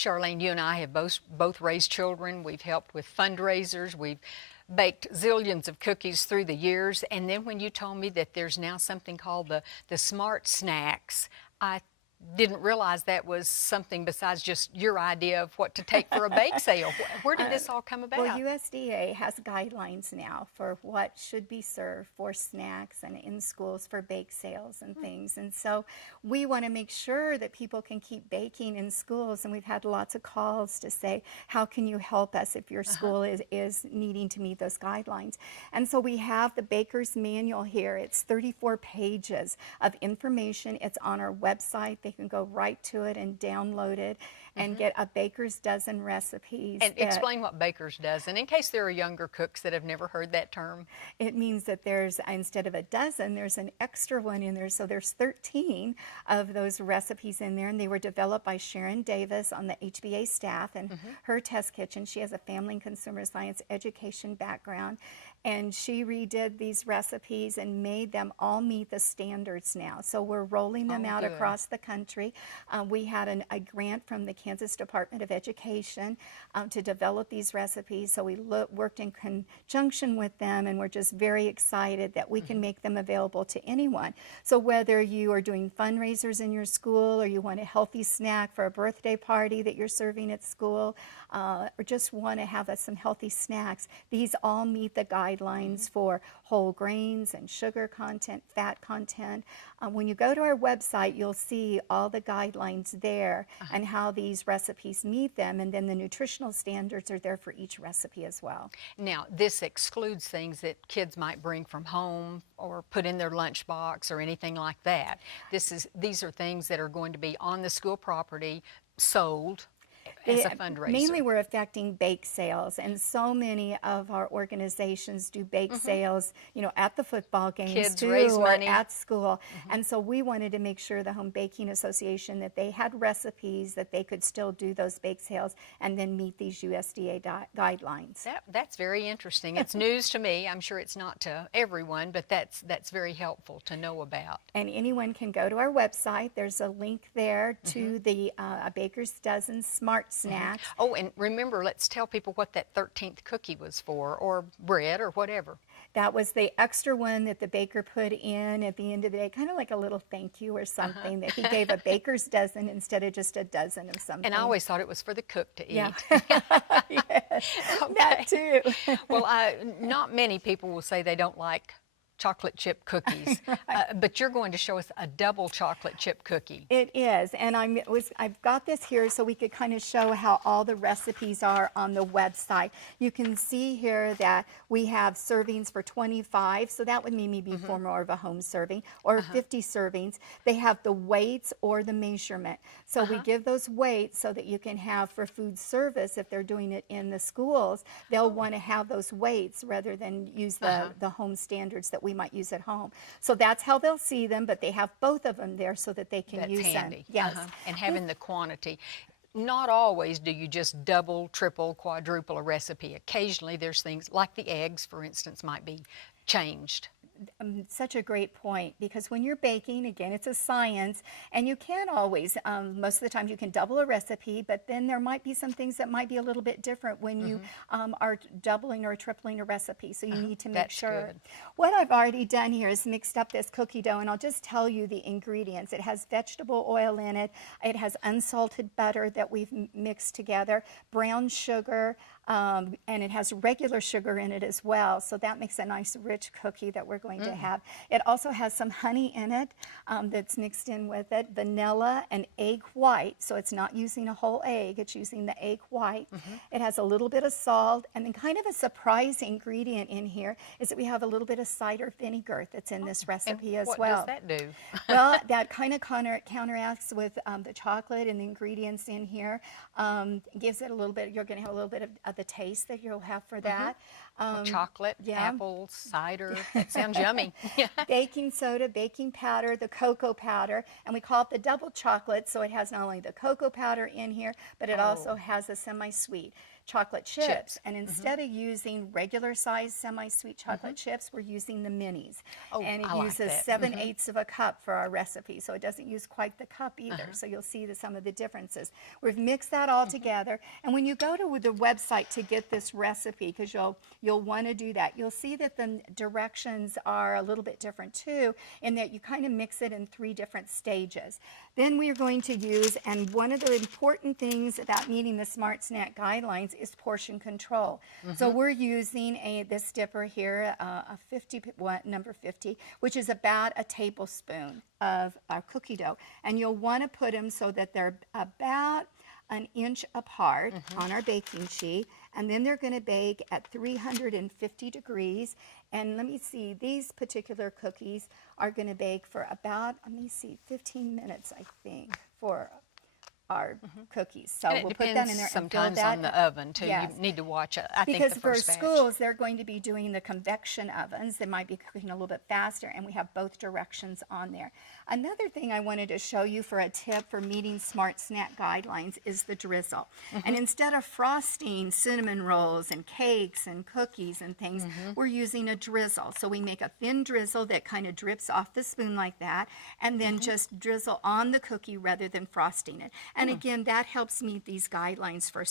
Charlene, you and I have both raised children. We've helped with fundraisers. We've baked zillions of cookies through the years. And then when you told me that there's now something called the Smart Snacks, I didn't realize that was something besides just your idea of what to take for a bake sale. Where did this all come about? Well, USDA has guidelines now for what should be served for snacks and in schools for bake sales and things. And so we want to make sure that people can keep baking in schools. And we've had lots of calls to say, how can you help us if your school is needing to meet those guidelines? And so we have the Baker's Manual here. It's 34 pages of information. It's on our website. They can go right to it and download it and get a baker's dozen recipes. And explain what baker's dozen, in case there are younger cooks that have never heard that term. It means that there's, instead of a dozen, there's an extra one in there. So there's 13 of those recipes in there, and they were developed by Sharon Davis on the HBA staff and her test kitchen. She has a family and consumer science education background, and she redid these recipes and made them all meet the standards now. So we're rolling them out across the country. We had a grant from the Kansas Department of Education to develop these recipes. So we worked in conjunction with them, and we're just very excited that we can make them available to anyone. So whether you are doing fundraisers in your school, or you want a healthy snack for a birthday party that you're serving at school, or just want to have some healthy snacks, these all meet the guidelines for whole grains and sugar content, fat content. When you go to our website, you'll see all the guidelines there and how these recipes meet them, and then the nutritional standards are there for each recipe as well. Now, this excludes things that kids might bring from home or put in their lunchbox or anything like that. These are things that are going to be on the school property, sold as a fundraiser. Mainly we're affecting bake sales, and so many of our organizations do bake sales, you know, at the football games Kids too, raise or money. at school. And so we wanted to make sure the Home Baking Association that they had recipes that they could still do those bake sales and then meet these USDA guidelines. That's very interesting. It's news to me. I'm sure it's not to everyone, but that's very helpful to know about. And anyone can go to our website. There's a link there to the A Baker's Dozen Smart Snacks. Oh, and remember, let's tell people what that 13th cookie was for, or bread, or whatever. That was the extra one that the baker put in at the end of the day, kind of like a little thank you or something, that he gave a baker's dozen instead of just a dozen of something. And I always thought it was for the cook to eat. Yeah. Yes, that too. Well, not many people will say they don't like chocolate chip cookies, but you're going to show us a double chocolate chip cookie. It is, and I've got this here so we could kind of show how all the recipes are on the website. You can see here that we have servings for 25, so that would mean maybe for more of a home serving, or 50 servings. They have the weights or the measurement. So we give those weights so that you can have for food service, if they're doing it in the schools, they'll want to have those weights rather than use the home standards that we might use at home. So that's how they'll see them, but they have both of them there so that they can use handy. them. Yes. And having the quantity. Not always do you just double, triple, quadruple a recipe. Occasionally there's things like the eggs, for instance, might be changed. Such a great point, because when you're baking, again, it's a science, and you can't always, most of the time you can double a recipe, but then there might be some things that might be a little bit different when you are doubling or tripling a recipe, so you need to make sure. Good. What I've already done here is mixed up this cookie dough, and I'll just tell you the ingredients. It has vegetable oil in it, it has unsalted butter that we've mixed together, brown sugar, and it has regular sugar in it as well, so that makes a nice rich cookie that we're going to have. It also has some honey in it that's mixed in with it, vanilla and egg white, so it's not using a whole egg, it's using the egg white. It has a little bit of salt, and then kind of a surprise ingredient in here is that we have a little bit of cider vinegar that's in this recipe as well. What does that do? Well, that kind of counteracts with the chocolate and the ingredients in here. Gives it a little bit, you're going to have a little bit of the taste that you'll have for that. Chocolate, yeah. apples, cider. That sounds yummy. Baking soda, baking powder, the cocoa powder, and we call it the double chocolate, so it has not only the cocoa powder in here, but it also has a semi-sweet chocolate chips. And instead of using regular size semi-sweet chocolate chips, we're using the minis. And it I like uses that. 7/8 of a cup for our recipe, so it doesn't use quite the cup either. So you'll see some of the differences. We've mixed that all together, and when you go to the website to get this recipe, because you'll want to do that, you'll see that the directions are a little bit different too, in that you kind of mix it in 3 different stages. Then we are going to use, and one of the important things about meeting the Smart Snack guidelines is portion control. So we're using this dipper here, a 50, number 50, which is about a tablespoon of our cookie dough. And you'll want to put them so that they're about an inch apart on our baking sheet, and then they're going to bake at 350 degrees. And let me see, these particular cookies are going to bake for about, 15 minutes, I think, for our cookies. So And we'll it put them in there and fill sometimes that on the oven too. Yes. You need to watch it. I because think the for first batch. schools, they're going to be doing the convection ovens. They might be cooking a little bit faster, and we have both directions on there. Another thing I wanted to show you for a tip for meeting Smart Snack guidelines is the drizzle. And instead of frosting cinnamon rolls and cakes and cookies and things, we're using a drizzle. So we make a thin drizzle that kind of drips off the spoon like that, and then just drizzle on the cookie rather than frosting it. And again, that helps meet these guidelines for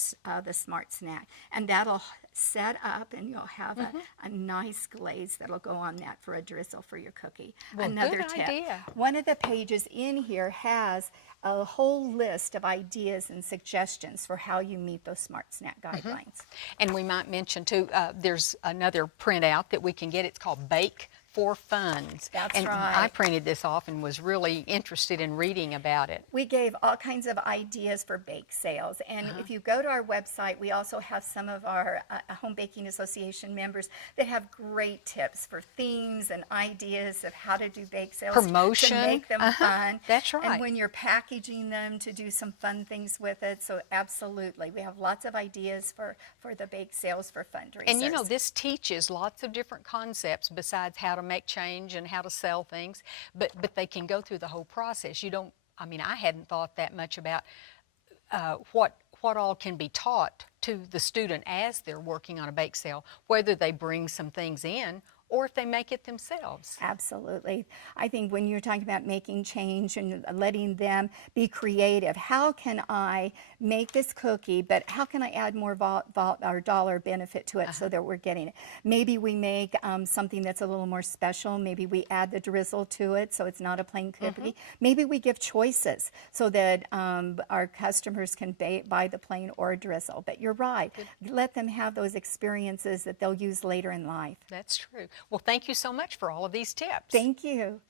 the Smart Snack. And that'll set up, and you'll have a nice glaze that'll go on that for a drizzle for your cookie. Well, Another good tip. idea. One of the pages in here has a whole list of ideas and suggestions for how you meet those Smart Snack guidelines. And we might mention too, there's another printout that we can get. It's called Bake for Funds. That's and right. I printed this off and was really interested in reading about it. We gave all kinds of ideas for bake sales. And if you go to our website, we also have some of our Home Baking Association members that have great tips for themes and ideas of how to do bake sales. Promotion. To make them fun. That's right. And when you're packaging them, to do some fun things with it. So absolutely. We have lots of ideas for the bake sales for fundraisers. And you know, this teaches lots of different concepts besides how to make change and how to sell things, but they can go through the whole process. You don't, I mean, I hadn't thought that much about what all can be taught to the student as they're working on a bake sale, whether they bring some things in or if they make it themselves. Absolutely. I think when you're talking about making change and letting them be creative, how can I make this cookie, but how can I add more or dollar benefit to it so that we're getting it? Maybe we make something that's a little more special. Maybe we add the drizzle to it so it's not a plain cookie. Maybe we give choices so that our customers can buy the plain or drizzle. But you're right. Let them have those experiences that they'll use later in life. That's true. Well, thank you so much for all of these tips. Thank you.